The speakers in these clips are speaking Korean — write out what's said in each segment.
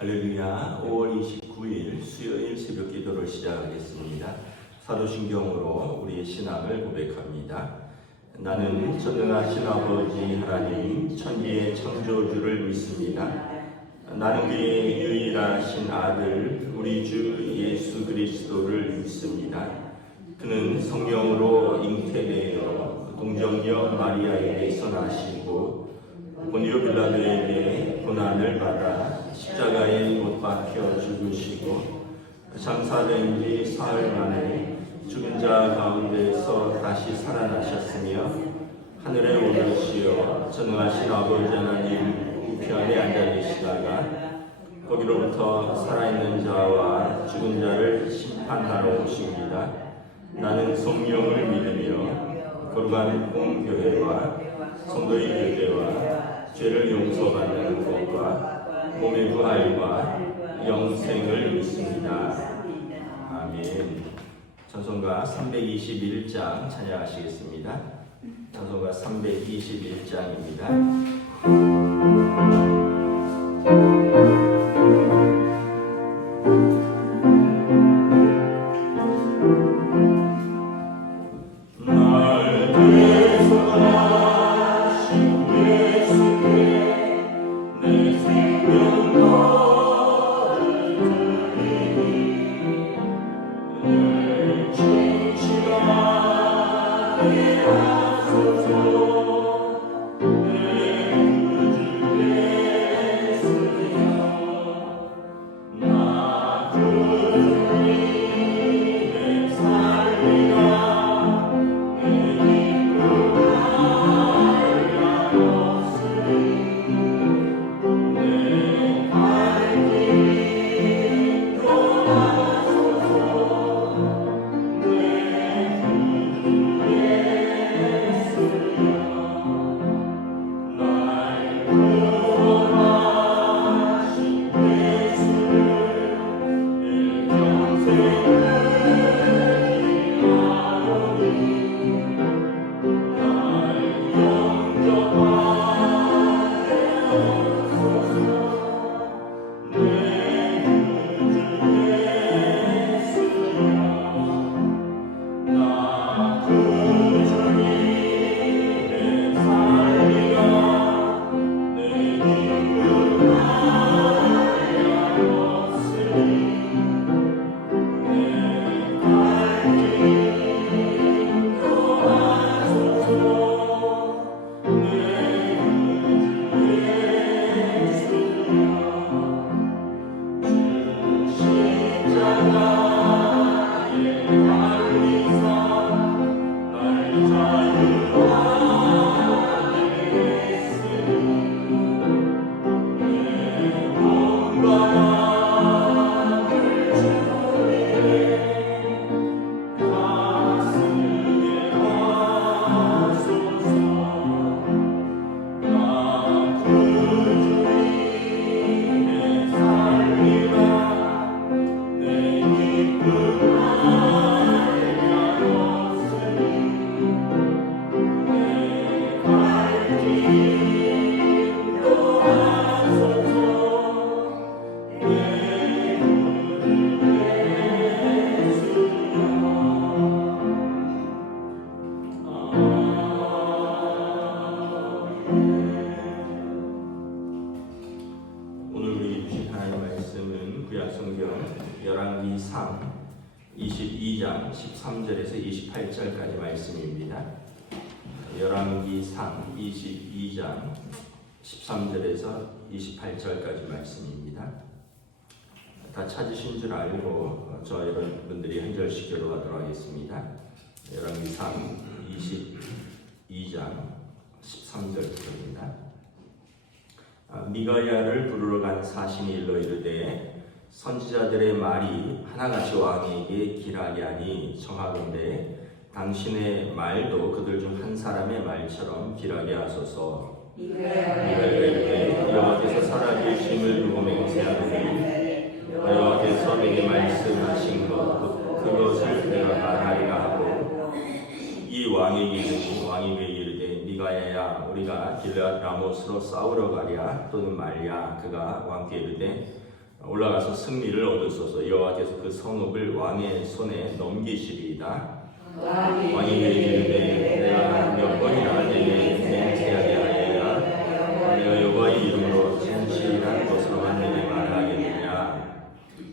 할렐루야. 5월 29일 수요일 새벽 기도를 시작하겠습니다. 사도신경으로 우리의 신앙을 고백합니다. 나는 전능하신 아버지 하나님 천지의 창조주를 믿습니다. 나는 그의 유일하신 아들 우리 주 예수 그리스도를 믿습니다. 그는 성령으로 잉태되어 동정녀 마리아에게서 나시고 본디오 빌라도에게 고난을 받아 십자가에 못 박혀 죽으시고 장사된 지 사흘 만에 죽은 자 가운데서 다시 살아나셨으며 하늘에 오르시어 전능하신 아버지 하나님 우편에 앉아 계시다가 거기로부터 살아있는 자와 죽은 자를 심판하러 오십니다. 나는 성령을 믿으며 거룩한 공교회와 성도의 교제와 죄를 용서받는 것과 몸의 부활과 영생을 믿습니다. 아멘. 찬송가 321장 찬양하시겠습니다. 찬송가 321장입니다. 열왕기상 22장 13절에서 28절까지 말씀입니다. 열왕기상 22장 13절에서 28절까지 말씀입니다. 다 찾으신 줄 알고 저 여러분들이 한 절씩 교독하도록 하겠습니다. 열왕기상 22장 13절부터입니다. 미가야를 부르러 간 사신이 일러 이르되 선지자들의 말이 하나같이 왕에게 길하게 하니 청하건대 당신의 말도 그들 중 한 사람의 말처럼 길하게 하소서. 이르되 여호와께서 살아계심을 두고 맹세하노니 여호와께서 내게 말씀하신 것 그것을 내가 말하리라 하고 이 왕에게 이르니 왕이 그에게 이르되 미가야야 우리가 길앗 라못으로 싸우러 가랴 또는 말랴. 그가 왕께 이르되 올라가서 승리를 얻으소서. 여호와께서 그 성읍을 왕의 손에 넘기시리이다. 왕이 이르되 내가 몇 번이나 내게 맹세하게 하리라. 내가 여호와의 이름으로 진실한 것으로만 내게 말하겠느냐.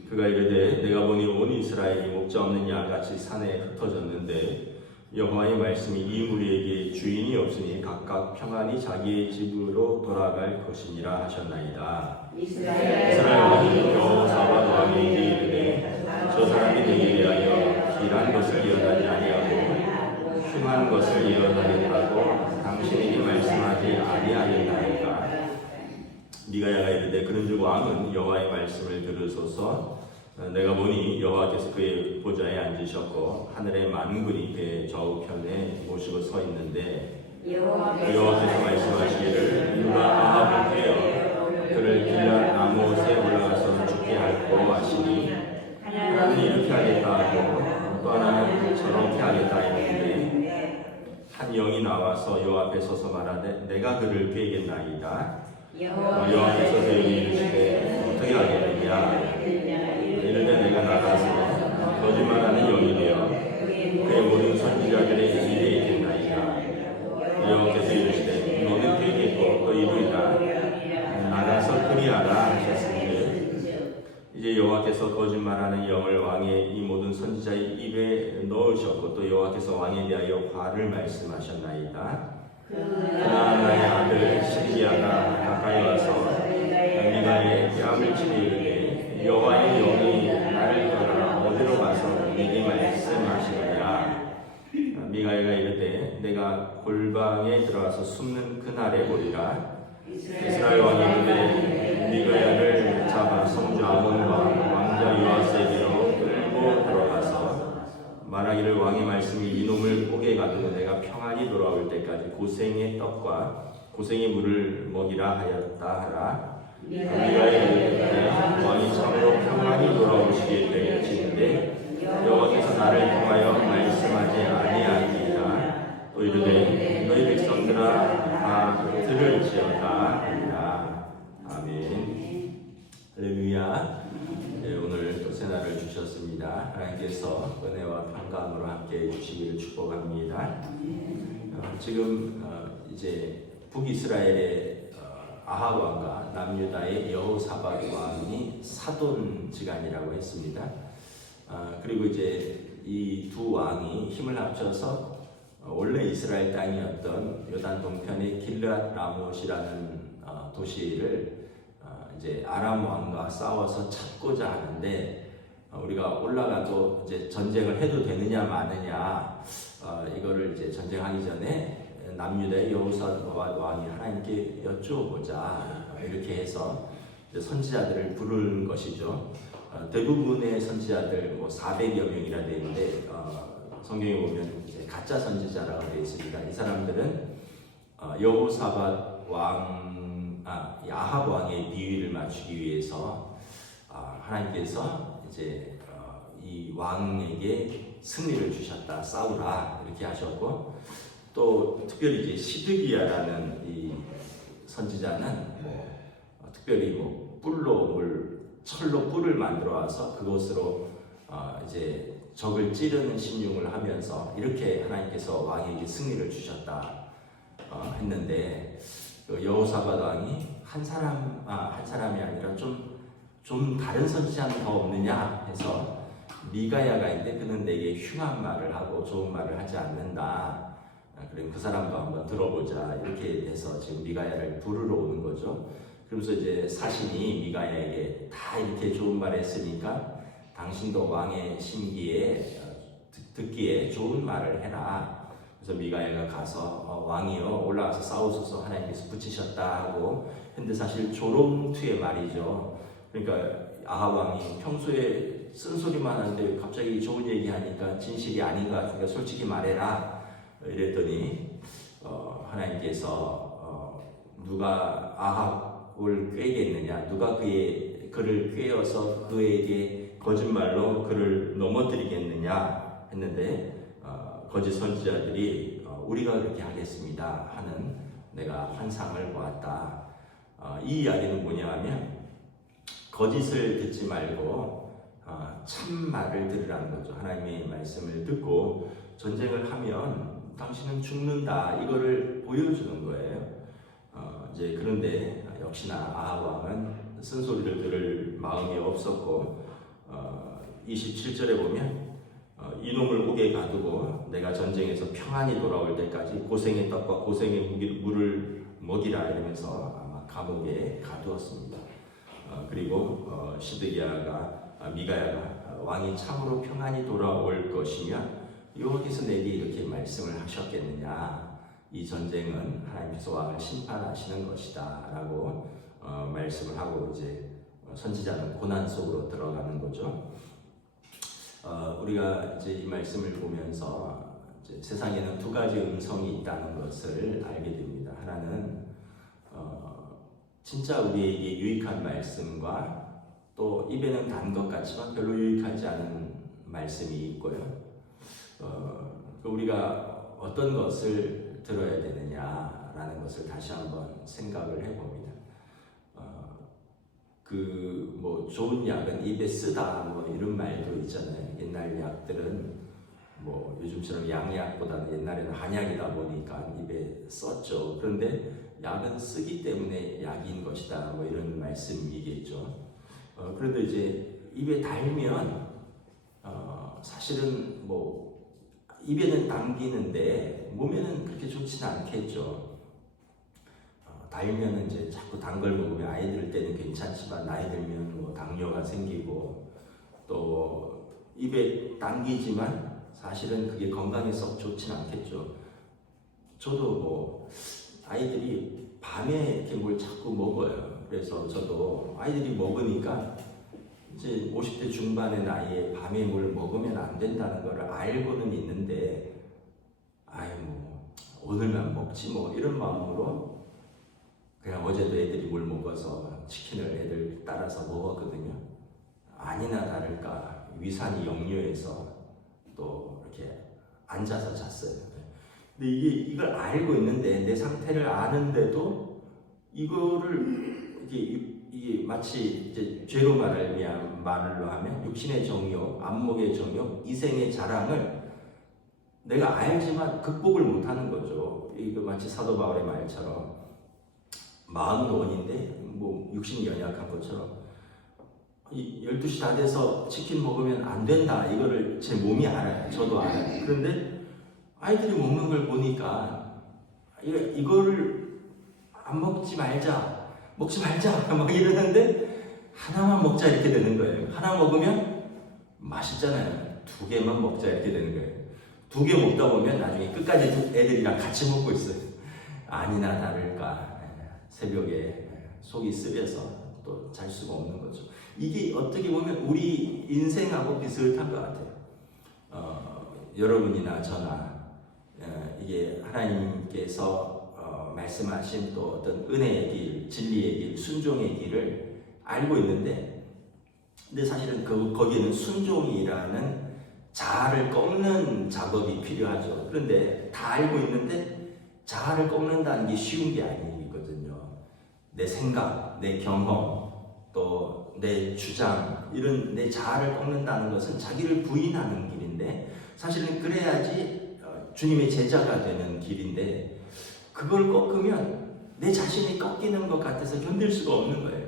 그가 이르되 내가 보니 온 이스라엘이 목자 없는 양같이 산에 흩어졌는데 여호와의 말씀이 이 무리에게 주인이 없으니 각각 평안히 자기의 집으로 돌아갈 것이니라 하셨나이다. 이스라엘 왕이 여호사밧 왕에게 이르되 저 사람이 내게 대하여 길한 것을 이어나지 아니하고 흉한 것을 이어나겠다고 당신에게 말씀하지 아니하였나이까. 미가야가 이르되 그런즉 왕은 여호와의 말씀을 들으소서. 내가 보니 여호와께서 그의 보좌에 앉으셨고 하늘의 만군이 그의 좌우편에 모시고 서 있는데 여호와께서 말씀하시기를 누가 아합을 꾀어 그를 길앗 라못에 올라가서 죽게 할고 하시니 하나는 이렇게 하겠다 하고 또 하나는 저렇게 하겠다 했는데 한 영이 나와서 여호와 앞에 서서 말하되 내가 그를 꾀겠나이다. 여호와께서 그에게 이르시되 어떻게 하겠느냐. 이르되 내가 나가서 거짓말하는 영이 되어 그의 모든 선지자들의 입에 있겠나이다. 여호와께서 이르시되 너는 꾀겠고 또 이루리라. 나가서 그리하라 하셨으니 이제 여호와께서 거짓말하는 영을 왕의 이 모든 선지자의 입에 넣으셨고 또 여호와께서 왕에 대하여 화를 말씀하셨나이다. 그러나 나의 아들 시드기야가 가까이 와서 미가의 뺨을 치며 이르되 여호와의 영이 나를 떠나 어디로 가서 내게 말씀하시느냐. 미가야가 이르되 내가 골방에 들어가서 숨는 그날에 보리라. 이스라엘 왕이 이르되 미가야를 잡아 성주 아몬과 왕자 요아스에게로 끌고 들어가서 말하기를 왕의 말씀이 이놈을 옥에 가두고 내가 평안히 돌아올 때까지 고생의 떡과 고생의 물을 먹이라 하였다 하라. 미가야에게 왕이 참으로 평안히 돌아오시게 될지인데 여호와께서 나를 통하여 말씀하지 아니하리이다. 또 이르되 너희 백성들아 다 들을지어다 하리라. 아멘. 할렐루야. 네, 오늘 또 새날을 주셨습니다. 하나님께서 은혜와 평강으로 함께 해주시기를 축복합니다. 지금 이제 북이스라엘의 아합 왕과 남유다의 여호사밧 왕이 사돈지간이라고 했습니다. 그리고 이제 이 두 왕이 힘을 합쳐서 원래 이스라엘 땅이었던 요단 동편의 길르앗 라못이라는 도시를 이제 아람 왕과 싸워서 찾고자 하는데 우리가 올라가도 이제 전쟁을 해도 되느냐 마느냐 이거를 이제 전쟁하기 전에 남유다의 여호사밧 왕이 하나님께 여쭈어보자 이렇게 해서 선지자들을 부르는 것이죠. 대부분의 선지자들 400여 명이라 되어 있는데 성경에 보면 이제 가짜 선지자라고 되어 있습니다. 이 사람들은 여호사밧 왕, 아합 왕의 비위를 맞추기 위해서 하나님께서 이제 이 왕에게 승리를 주셨다, 싸우라 이렇게 하셨고, 또 특별히 이제 시드기야라는 이 선지자는 특별히 뿔로 철로 뿔을 만들어 와서 그것으로 이제 적을 찌르는 신용을 하면서 이렇게 하나님께서 왕에게 승리를 주셨다 했는데 여호사밧 왕이 한 사람이 아니라 좀 다른 선지자는 더 없느냐 해서 미가야가 있는데 그는 내게 흉한 말을 하고 좋은 말을 하지 않는다. 그럼 그 사람도 한번 들어보자 이렇게 해서 지금 미가야를 부르러 오는 거죠. 그러면서 이제 사신이 미가야에게 다 이렇게 좋은 말 했으니까 당신도 왕의 심기에 듣기에 좋은 말을 해라. 그래서 미가야가 가서 왕이여 올라가서 싸우소서 하나님께서 붙이셨다 하고 근데 사실 조롱투의 말이죠. 그러니까 아합 왕이 평소에 쓴소리만 하는데 갑자기 좋은 얘기하니까 진실이 아닌 것 같으니까 솔직히 말해라 이랬더니 하나님께서 누가 아합을 꾀겠느냐, 누가 그를 꾀어서 그에게 거짓말로 그를 넘어뜨리겠느냐 했는데 거짓 선지자들이 우리가 그렇게 하겠습니다 하는 내가 환상을 보았다. 이 이야기는 뭐냐 하면 거짓을 듣지 말고 참 말을 들으라는 거죠. 하나님의 말씀을 듣고 전쟁을 하면 당신은 죽는다, 이거를 보여주는 거예요. 이제 그런데 역시나 아합 왕은 쓴소리를 들을 마음이 없었고 27절에 보면 이놈을 옥에 가두고 내가 전쟁에서 평안히 돌아올 때까지 고생의 떡과 고생의 물을 먹이라 이러면서 아마 감옥에 가두었습니다. 그리고 시드기야가 미가야가 왕이 참으로 평안히 돌아올 것이면 여기서 내게 이렇게 말씀을 하셨겠느냐, 이 전쟁은 하나님께서 왕을 심판하시는 것이다 라고 말씀을 하고 이제 선지자는 고난 속으로 들어가는 거죠. 우리가 이제 이 말씀을 보면서 이제 세상에는 두 가지 음성이 있다는 것을 알게 됩니다. 하나는 진짜 우리에게 유익한 말씀과 또 입에는 단 것 같지만 별로 유익하지 않은 말씀이 있고요. 우리가 어떤 것을 들어야 되느냐라는 것을 다시 한번 생각을 해봅니다. 뭐 좋은 약은 입에 쓰다 뭐 이런 말도 있잖아요. 옛날 약들은 뭐 요즘처럼 양약보다는 옛날에는 한약이다 보니까 입에 썼죠. 그런데 약은 쓰기 때문에 약인 것이다 뭐 이런 말씀이겠죠. 그런데 이제 입에 달면 사실은 뭐 입에는 당기는데 몸에는 그렇게 좋지는 않겠죠. 달면 이제 자꾸 단 걸 먹으면 아이들 때는 괜찮지만 나이 들면 뭐 당뇨가 생기고 또 입에 당기지만 사실은 그게 건강에 썩 좋지는 않겠죠. 저도 뭐 아이들이 밤에 이렇게 뭘 자꾸 먹어요. 그래서 저도 아이들이 먹으니까 이제 50대 중반의 나이에 밤에 뭘 먹으면 안 된다는 걸 알고는 있는데 뭐 오늘만 먹지 뭐 이런 마음으로 그냥 어제도 애들이 뭘 먹어서 치킨을 애들 따라서 먹었거든요. 아니나 다를까 위산이 역류해서 또 이렇게 앉아서 잤어요. 근데 이걸 알고 있는데 내 상태를 아는데도 이거를 이게 마치 이제 죄로 말로 하면 육신의 정욕, 안목의 정욕, 이생의 자랑을 내가 알지만 극복을 못하는 거죠. 이거 마치 사도 바울의 말처럼 마음은 원인데 뭐 육신이 연약한 것처럼 12시 다 돼서 치킨 먹으면 안 된다, 이거를 제 몸이 알아요. 저도 알아요. 그런데 아이들이 먹는 걸 보니까 이거를 안 먹지 말자 막 이러는데 하나만 먹자 이렇게 되는 거예요. 하나 먹으면 맛있잖아요. 2개만 먹자 이렇게 되는 거예요. 2개 먹다 보면 나중에 끝까지 애들이랑 같이 먹고 있어요. 아니나 다를까 새벽에 속이 쓰려서 또 잘 수가 없는 거죠. 이게 어떻게 보면 우리 인생하고 비슷한 것 같아요. 여러분이나 저나 이게 하나님께서 말씀하신 또 어떤 은혜의 길, 진리의 길, 순종의 길을 알고 있는데, 근데 사실은 거기에는 순종이라는 자아를 꺾는 작업이 필요하죠. 그런데 다 알고 있는데 자아를 꺾는다는 게 쉬운 게 아니거든요. 내 생각, 내 경험, 또 내 주장, 이런 내 자아를 꺾는다는 것은 자기를 부인하는 길인데, 사실은 그래야지 주님의 제자가 되는 길인데, 그걸 꺾으면 내 자신이 꺾이는 것 같아서 견딜 수가 없는 거예요.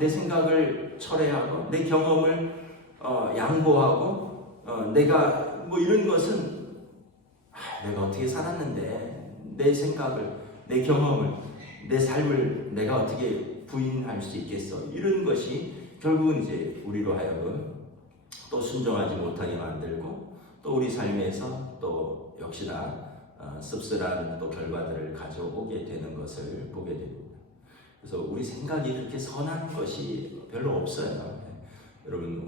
내 생각을 철회하고 내 경험을 양보하고 내가 뭐 이런 것은 내가 어떻게 살았는데 내 생각을, 내 경험을, 내 삶을 내가 어떻게 부인할 수 있겠어, 이런 것이 결국은 이제 우리로 하여금 또 순종하지 못하게 만들고 또 우리 삶에서 또 역시나 씁쓸한 또 결과들을 가져오게 되는 것을 보게 됩니다. 그래서 우리 생각이 그렇게 선한 것이 별로 없어요. 여러분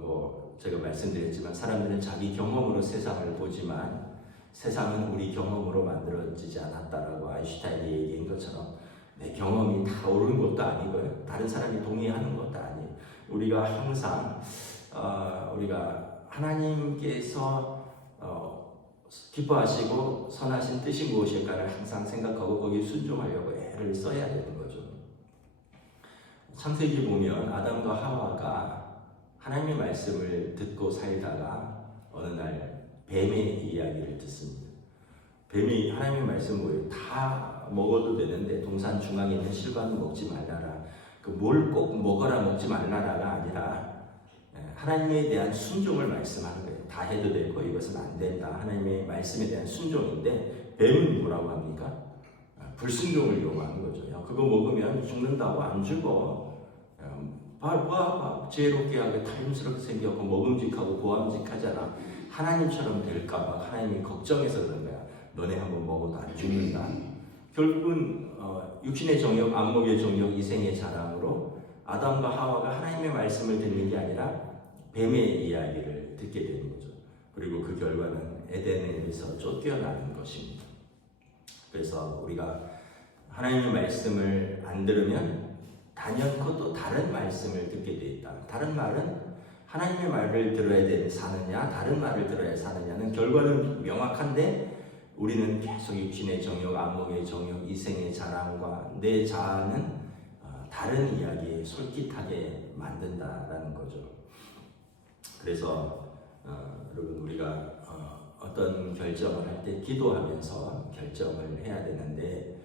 뭐 제가 말씀드렸지만 사람들은 자기 경험으로 세상을 보지만 세상은 우리 경험으로 만들어지지 않았다라고 아인슈타인이 얘기한 것처럼 내 경험이 다 옳은 것도 아니고요. 다른 사람이 동의하는 것도 아니에요. 우리가 항상 우리가 하나님께서 기뻐하시고 선하신 뜻이 무엇일까를 항상 생각하고 거기에 순종하려고 애를 써야 되는 거죠. 창세기 보면 아담과 하와가 하나님의 말씀을 듣고 살다가 어느 날 뱀의 이야기를 듣습니다. 뱀이 하나님의 말씀을 다 먹어도 되는데 동산 중앙에 있는 실과는 먹지 말라라. 그 뭘 꼭 먹어라 먹지 말라라가 아니라 하나님에 대한 순종을 말씀하는 거예요. 다 해도 되고 이것은 안 된다. 하나님의 말씀에 대한 순종인데 뱀은 뭐라고 합니까? 불순종을 요구하는 거죠. 야, 그거 먹으면 죽는다고 안 죽어. 봐, 지혜롭게 하고 탐스럽게 생겼고 먹음직하고 보암직하잖아. 하나님처럼 될까봐 하나님이 걱정해서 그런 거야. 너네 한번 먹어도 안 죽는다. 결국은 육신의 정욕, 안목의 정욕, 이생의 자랑으로 아담과 하와가 하나님의 말씀을 듣는 게 아니라 뱀의 이야기를 듣게 되는 거죠. 그리고 그 결과는 에덴에서 쫓겨나는 것입니다. 그래서 우리가 하나님의 말씀을 안 들으면 단연코 또 다른 말씀을 듣게 돼 있다. 다른 말은 하나님의 말을 들어야 사느냐, 다른 말을 들어야 사느냐는 결과는 명확한데 우리는 계속 육신의 정욕, 안목의 정욕, 이생의 자랑과 내 자아는 다른 이야기에 솔깃하게 만든다라는 거죠. 그래서 여러분 우리가 어떤 결정을 할 때 기도하면서 결정을 해야 되는데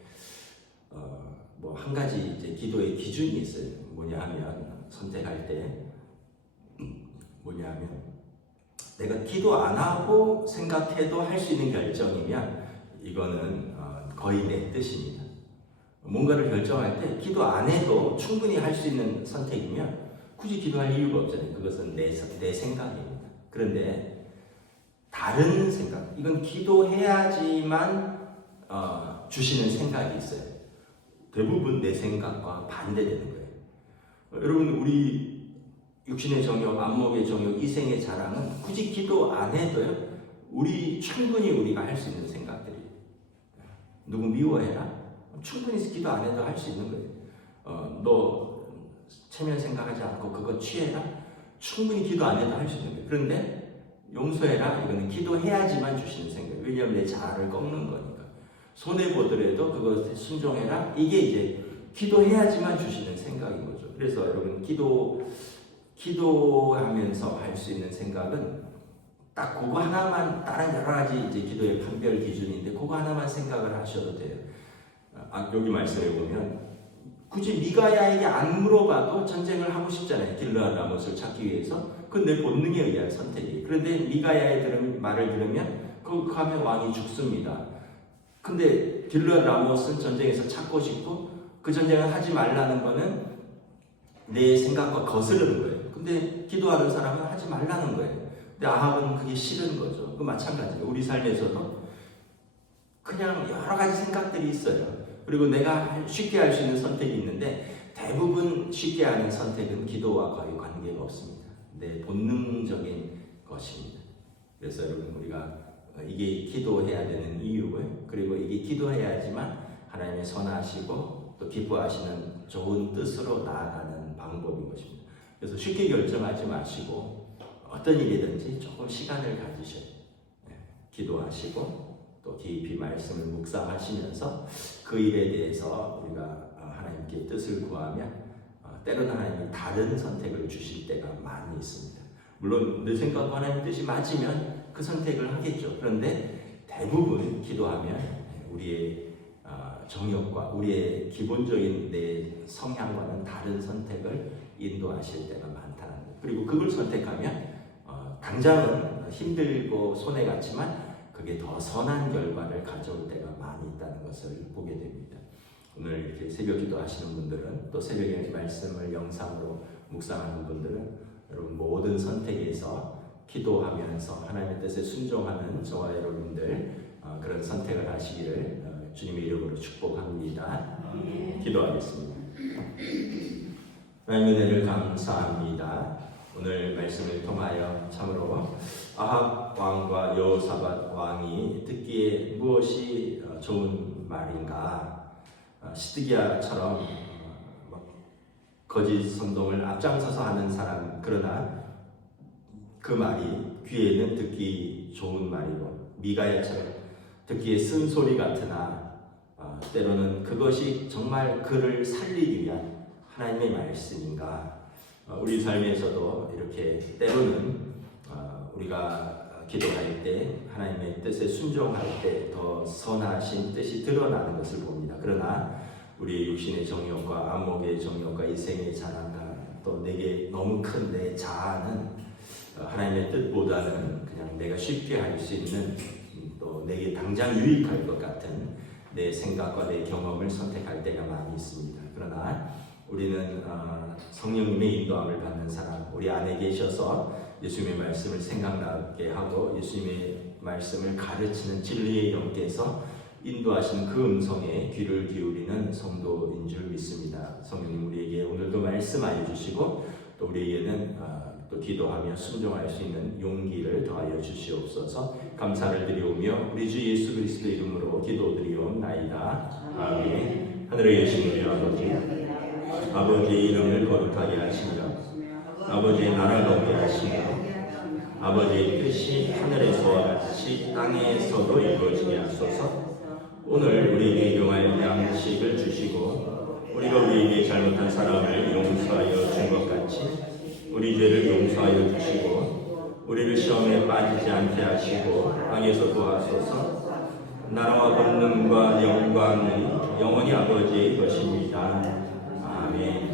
뭐 한 가지 이제 기도의 기준이 있어요. 뭐냐하면 선택할 때 뭐냐하면 내가 기도 안 하고 생각해도 할 수 있는 결정이면 이거는 거의 내 뜻입니다. 뭔가를 결정할 때 기도 안 해도 충분히 할 수 있는 선택이면 굳이 기도할 이유가 없잖아요. 그것은 내 생각입니다. 그런데 다른 생각, 이건 기도해야지만 주시는 생각이 있어요. 대부분 내 생각과 반대되는 거예요. 여러분 우리 육신의 정욕, 안목의 정욕, 이생의 자랑은 굳이 기도 안 해도요. 충분히 우리가 할 수 있는 생각들이에요. 누구 미워해라? 충분히 기도 안 해도 할 수 있는 거예요. 너 체면 생각하지 않고 그거 취해라? 충분히 기도 안 해도 할 수 있는 거예요. 그런데 용서해라? 이거는 기도해야지만 주시는 생각이에요. 왜냐하면 내 자아를 꺾는 거니까. 손해보더라도 그것에 순종해라? 이게 이제 기도해야지만 주시는 생각인 거죠. 그래서 여러분 기도하면서 할 수 있는 생각은 딱 그거 하나만, 다른 여러 가지 이제 기도의 판별 기준인데 그거 하나만 생각을 하셔도 돼요. 여기 말씀해 보면 굳이 미가야에게 안 물어봐도 전쟁을 하고 싶잖아요. 길르앗 라못을 찾기 위해서. 그건 내 본능에 의한 선택이에요. 그런데 미가야의 말을 들으면 그거 하면 왕이 죽습니다. 근데 길르앗 라못은 전쟁에서 찾고 싶고 그 전쟁을 하지 말라는 거는 내 생각과 거스르는 거예요. 근데 기도하는 사람은 하지 말라는 거예요. 근데 아합은 그게 싫은 거죠. 그 마찬가지예요. 우리 삶에서도 그냥 여러 가지 생각들이 있어요. 그리고 내가 쉽게 할 수 있는 선택이 있는데 대부분 쉽게 하는 선택은 기도와 거의 관계가 없습니다. 내 본능적인 것입니다. 그래서 여러분 우리가 이게 기도해야 되는 이유고요. 그리고 이게 기도해야지만 하나님의 선하시고 또 기뻐하시는 좋은 뜻으로 나아가는 방법인 것입니다. 그래서 쉽게 결정하지 마시고 어떤 일이든지 조금 시간을 가지셔야 기도하시고 또 깊이 말씀을 묵상하시면서 그 일에 대해서 우리가 하나님께 뜻을 구하면 때로는 하나님이 다른 선택을 주실 때가 많이 있습니다. 물론 내 생각과 하나님 뜻이 맞으면 그 선택을 하겠죠. 그런데 대부분 기도하면 우리의 정욕과 우리의 기본적인 내 성향과는 다른 선택을 인도하실 때가 많다는 거예요. 그리고 그걸 선택하면 당장은 힘들고 손해 같지만 그게 더 선한 결과를 가져올 때가 많이 있다는 것을 보게 됩니다. 오늘 이렇게 새벽 기도 하시는 분들은 또 새벽에 말씀을 영상으로 묵상하는 분들은 여러분 모든 선택에서 기도하면서 하나님의 뜻에 순종하는 저와 여러분들 그런 선택을 하시기를 주님의 이름으로 축복합니다. 기도하겠습니다. 하나님의 은혜를 감사합니다. 오늘 말씀을 통하여 참으로 아합 왕과 여호사밧 왕이 듣기에 무엇이 좋은 말인가, 시드기야처럼 거짓 선동을 앞장서서 하는 사람, 그러나 그 말이 귀에는 듣기 좋은 말이고 미가야처럼 듣기에 쓴소리 같으나 때로는 그것이 정말 그를 살리기 위한 하나님의 말씀인가? 우리 삶에서도 이렇게 때로는 우리가 기도할 때 하나님의 뜻에 순종할 때 더 선하신 뜻이 드러나는 것을 봅니다. 그러나 우리 육신의 정욕과 안목의 정욕과 이생의 자랑과 또 내게 너무 큰 내 자아는 하나님의 뜻보다는 그냥 내가 쉽게 할 수 있는 또 내게 당장 유익할 것 같은 내 생각과 내 경험을 선택할 때가 많이 있습니다. 그러나 우리는 성령님의 인도함을 받는 사람, 우리 안에 계셔서 예수님의 말씀을 생각나게 하고 예수님의 말씀을 가르치는 진리의 영께서 인도하시는 그 음성에 귀를 기울이는 성도인 줄 믿습니다. 성령님 우리에게 오늘도 말씀하여 주시고 또 우리에게는 또 기도하며 순종할 수 있는 용기를 더하여 주시옵소서. 감사를 드리오며 우리 주 예수 그리스도 이름으로 기도드리옵나이다. 아멘. 하늘에 계신 우리 아버지, 아버지의 이름을 거룩하게 하시며 아버지의 나라가 오게 하시며 아버지의 뜻이 하늘에서와 같이 땅에서도 이루어지게 하소서. 오늘 우리에게 용할 양식을 주시고 우리가 우리에게 잘못한 사람을 용서하여 준 것 같이 우리 죄를 용서하여 주시고 우리를 시험에 빠지지 않게 하시고 악에서 구하소서. 나라와 권능과 영광이 영원히 아버지의 것입니다. 아멘.